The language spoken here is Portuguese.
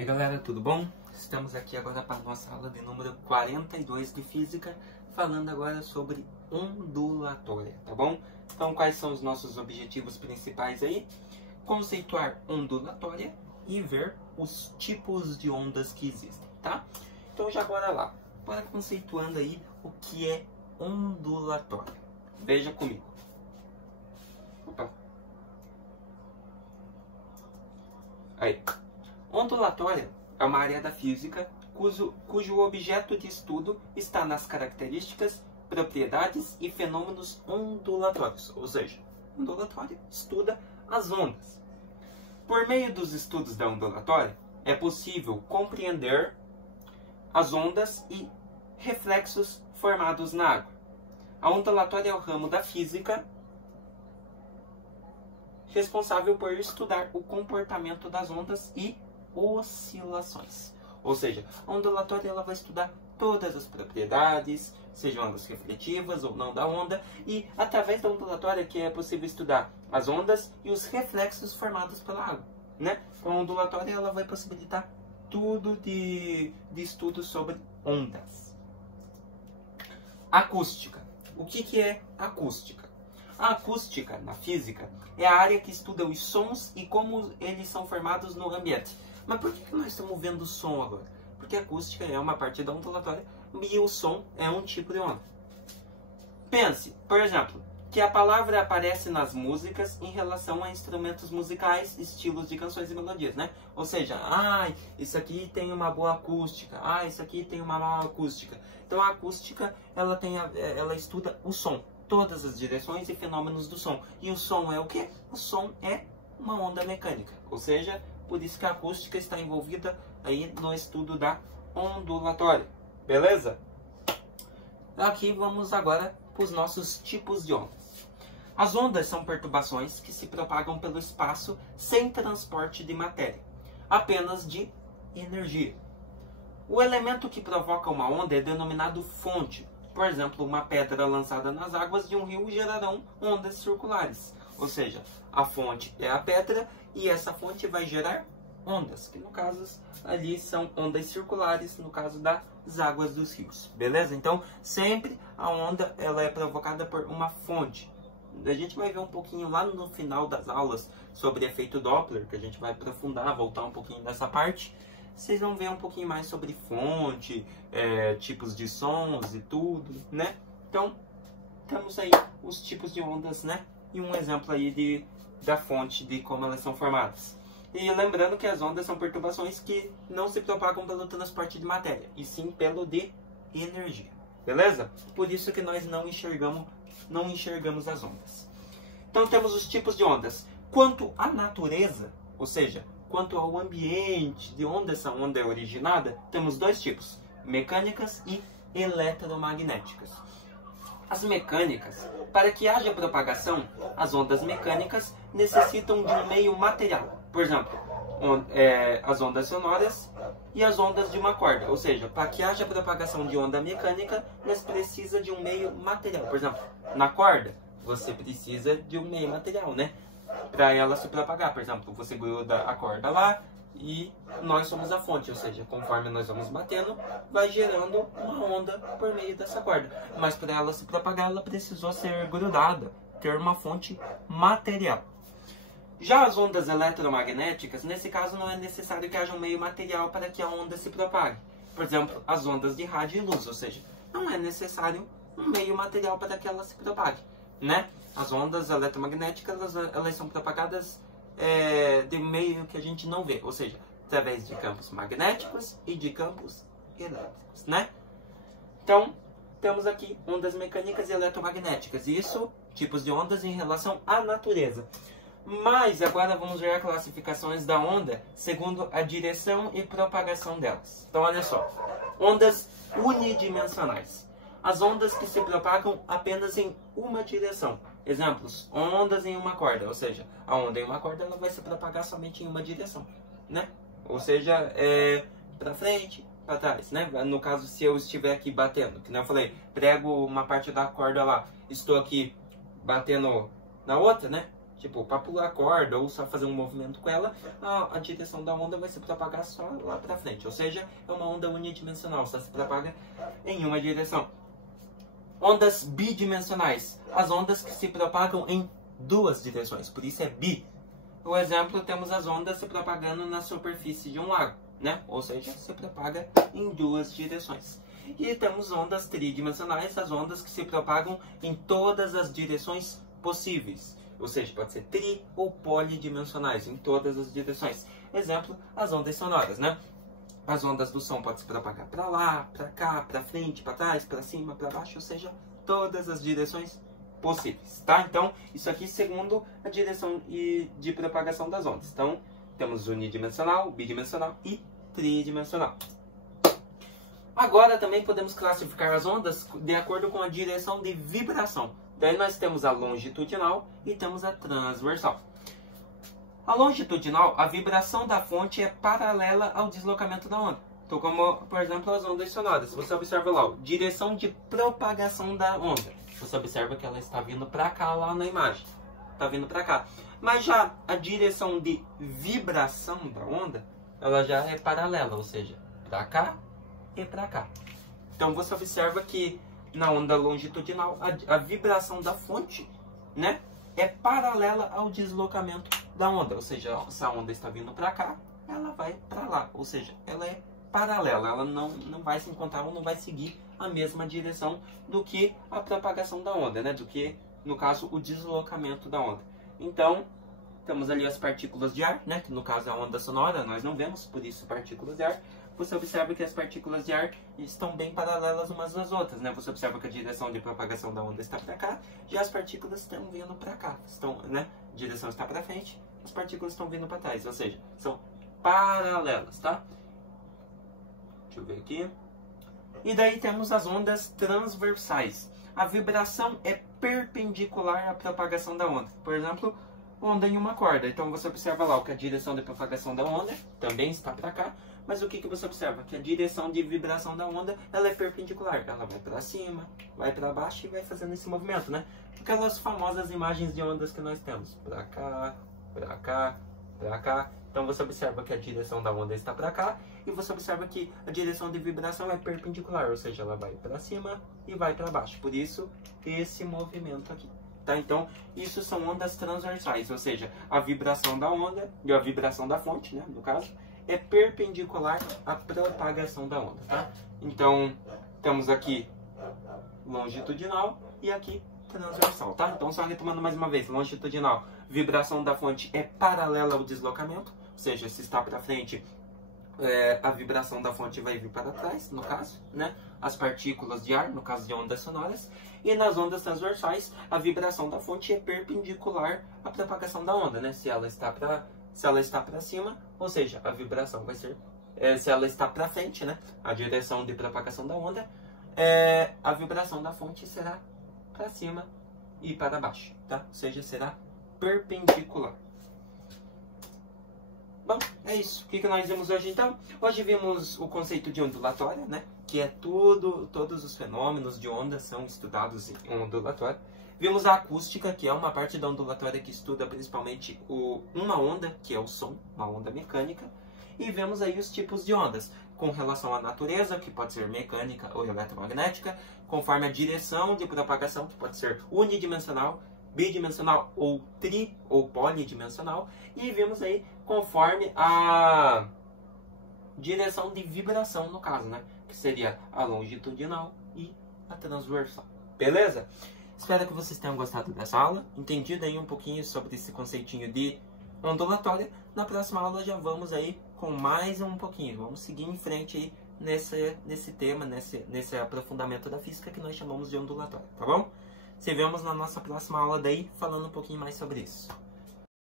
E aí galera, tudo bom? Estamos aqui agora para a nossa aula de número 42 de Física, falando agora sobre ondulatória, tá bom? Então quais são os nossos objetivos principais aí? Conceituar ondulatória e ver os tipos de ondas que existem, tá? Então já bora lá, bora conceituando aí o que é ondulatória. Veja comigo. Opa. Aí. Ondulatória é uma área da física cujo objeto de estudo está nas características, propriedades e fenômenos ondulatórios, ou seja, ondulatória estuda as ondas. Por meio dos estudos da ondulatória, é possível compreender as ondas e reflexos formados na água. A ondulatória é o ramo da física responsável por estudar o comportamento das ondas e oscilações. Ou seja, a ondulatória ela vai estudar todas as propriedades, sejam elas refletivas ou não da onda, e através da ondulatória que é possível estudar as ondas e os reflexos formados pela água, né? Então a ondulatória ela vai possibilitar tudo de estudo sobre ondas. Acústica. O que é acústica? A acústica, na física, é a área que estuda os sons e como eles são formados no ambiente. Mas por que nós estamos vendo o som agora? Porque a acústica é uma parte da ondulatória e o som é um tipo de onda. Pense, por exemplo, que a palavra aparece nas músicas em relação a instrumentos musicais, estilos de canções e melodias, né? Ou seja, isso aqui tem uma boa acústica, isso aqui tem uma má acústica. Então a acústica, ela estuda o som, todas as direções e fenômenos do som. E o som é o quê? O som é uma onda mecânica, ou seja, por isso que a acústica está envolvida aí no estudo da ondulatória, beleza? Aqui vamos agora para os nossos tipos de ondas. As ondas são perturbações que se propagam pelo espaço sem transporte de matéria, apenas de energia. O elemento que provoca uma onda é denominado fonte. Por exemplo, uma pedra lançada nas águas de um rio gerarão ondas circulares. Ou seja, a fonte é a pedra e essa fonte vai gerar ondas, que no caso ali são ondas circulares, no caso das águas dos rios. Beleza? Então, sempre a onda ela é provocada por uma fonte. A gente vai ver um pouquinho lá no final das aulas sobre efeito Doppler, que a gente vai aprofundar, voltar um pouquinho dessa parte. Vocês vão ver um pouquinho mais sobre fonte, tipos de sons e tudo, né? Então, temos aí os tipos de ondas, né? E um exemplo aí da fonte, de como elas são formadas. E lembrando que as ondas são perturbações que não se propagam pelo transporte de matéria, e sim pelo de energia. Beleza? Por isso que nós não enxergamos as ondas. Então, temos os tipos de ondas. Quanto à natureza, ou seja, quanto ao ambiente de onde essa onda é originada, temos dois tipos, mecânicas e eletromagnéticas. As mecânicas, para que haja propagação, as ondas mecânicas necessitam de um meio material. Por exemplo, as ondas sonoras e as ondas de uma corda. Ou seja, para que haja propagação de onda mecânica, nós precisamos de um meio material. Por exemplo, na corda, você precisa de um meio material, né? Para ela se propagar. Por exemplo, você gruda a corda lá e nós somos a fonte, ou seja, conforme nós vamos batendo, vai gerando uma onda por meio dessa corda. Mas para ela se propagar, ela precisou ser grudada, ter uma fonte material. Já as ondas eletromagnéticas, nesse caso não é necessário que haja um meio material para que a onda se propague. Por exemplo, as ondas de rádio e luz, ou seja, não é necessário um meio material para que ela se propague, né? As ondas eletromagnéticas, elas são propagadas de meio que a gente não vê, ou seja, através de campos magnéticos e de campos elétricos, né? Então, temos aqui ondas mecânicas e eletromagnéticas. Isso, tipos de ondas em relação à natureza. Mas agora vamos ver as classificações da onda segundo a direção e propagação delas. Então, olha só. Ondas unidimensionais. As ondas que se propagam apenas em uma direção. Exemplos, ondas em uma corda, ou seja, a onda em uma corda ela vai se propagar somente em uma direção, né? Ou seja, para frente, para trás, né? No caso, se eu estiver aqui batendo, que nem eu falei, prego uma parte da corda lá, estou aqui batendo na outra, né? tipo, para pular a corda ou só fazer um movimento com ela, a direção da onda vai se propagar só lá para frente. Ou seja, é uma onda unidimensional, só se propaga em uma direção. Ondas bidimensionais, as ondas que se propagam em duas direções, por isso é bi. O exemplo, temos as ondas se propagando na superfície de um lago, né? Ou seja, se propaga em duas direções. E temos ondas tridimensionais, as ondas que se propagam em todas as direções possíveis. Ou seja, pode ser tri ou polidimensionais, em todas as direções. Exemplo, as ondas sonoras, né? As ondas do som podem se propagar para lá, para cá, para frente, para trás, para cima, para baixo, ou seja, todas as direções possíveis, tá? Então, isso aqui segundo a direção de propagação das ondas. Então, temos unidimensional, bidimensional e tridimensional. Agora também podemos classificar as ondas de acordo com a direção de vibração. Daí nós temos a longitudinal e temos a transversal. A longitudinal, a vibração da fonte é paralela ao deslocamento da onda. Então, como, por exemplo, as ondas sonoras. Você observa lá, ó, direção de propagação da onda. Você observa que ela está vindo para cá lá na imagem. Está vindo para cá. Mas já a direção de vibração da onda, ela já é paralela, ou seja, para cá e para cá. Então, você observa que na onda longitudinal, a vibração da fonte, né, é paralela ao deslocamento da onda. Ou seja, se a onda está vindo para cá, ela vai para lá. Ou seja, ela é paralela, ela não vai se encontrar ou não vai seguir a mesma direção do que a propagação da onda, né? Do que, no caso, o deslocamento da onda. Então, temos ali as partículas de ar, né? Que no caso é a onda sonora, nós não vemos, por isso partículas de ar. Você observa que as partículas de ar estão bem paralelas umas às outras, né? Você observa que a direção de propagação da onda está para cá, já as partículas estão vindo para cá, estão, né? A direção está para frente, as partículas estão vindo para trás, ou seja, são paralelas, tá? Deixa eu ver aqui. E daí temos as ondas transversais. A vibração é perpendicular à propagação da onda. Por exemplo, onda em uma corda. Então você observa lá que a direção de propagação da onda também está para cá. Mas o que você observa? Que a direção de vibração da onda, ela é perpendicular. Ela vai para cima, vai para baixo e vai fazendo esse movimento, né? Aquelas famosas imagens de ondas que nós temos. Para cá, para cá, para cá. Então você observa que a direção da onda está para cá e você observa que a direção de vibração é perpendicular, ou seja, ela vai para cima e vai para baixo. Por isso, esse movimento aqui. Tá? Então, isso são ondas transversais, ou seja, a vibração da onda e a vibração da fonte, né, no caso, é perpendicular à propagação da onda. Tá? Então, temos aqui longitudinal e aqui transversal. Tá? Então, só retomando mais uma vez, longitudinal, vibração da fonte é paralela ao deslocamento, ou seja, se está para frente, a vibração da fonte vai vir para trás, no caso, né? As partículas de ar, no caso de ondas sonoras. E nas ondas transversais, a vibração da fonte é perpendicular à propagação da onda, né? Se ela está para cima, ou seja, a vibração vai ser... se ela está para frente, né? A direção de propagação da onda, a vibração da fonte será para cima e para baixo, tá? Ou seja, será perpendicular. Bom, é isso. O que nós vimos hoje então? Hoje vimos o conceito de ondulatória, né? Que é todos os fenômenos de onda são estudados em ondulatória. Vimos a acústica, que é uma parte da ondulatória que estuda principalmente uma onda, que é o som, uma onda mecânica. E vemos aí os tipos de ondas, com relação à natureza, que pode ser mecânica ou eletromagnética, conforme a direção de propagação, que pode ser unidimensional, bidimensional ou tri ou polidimensional, e vimos aí conforme a direção de vibração no caso, né, que seria a longitudinal e a transversal. Beleza? Espero que vocês tenham gostado dessa aula, entendido aí um pouquinho sobre esse conceitinho de ondulatória. Na próxima aula já vamos aí com mais um pouquinho, vamos seguir em frente aí nesse tema, nesse aprofundamento da física que nós chamamos de ondulatória, tá bom? Se vemos na nossa próxima aula daí, falando um pouquinho mais sobre isso.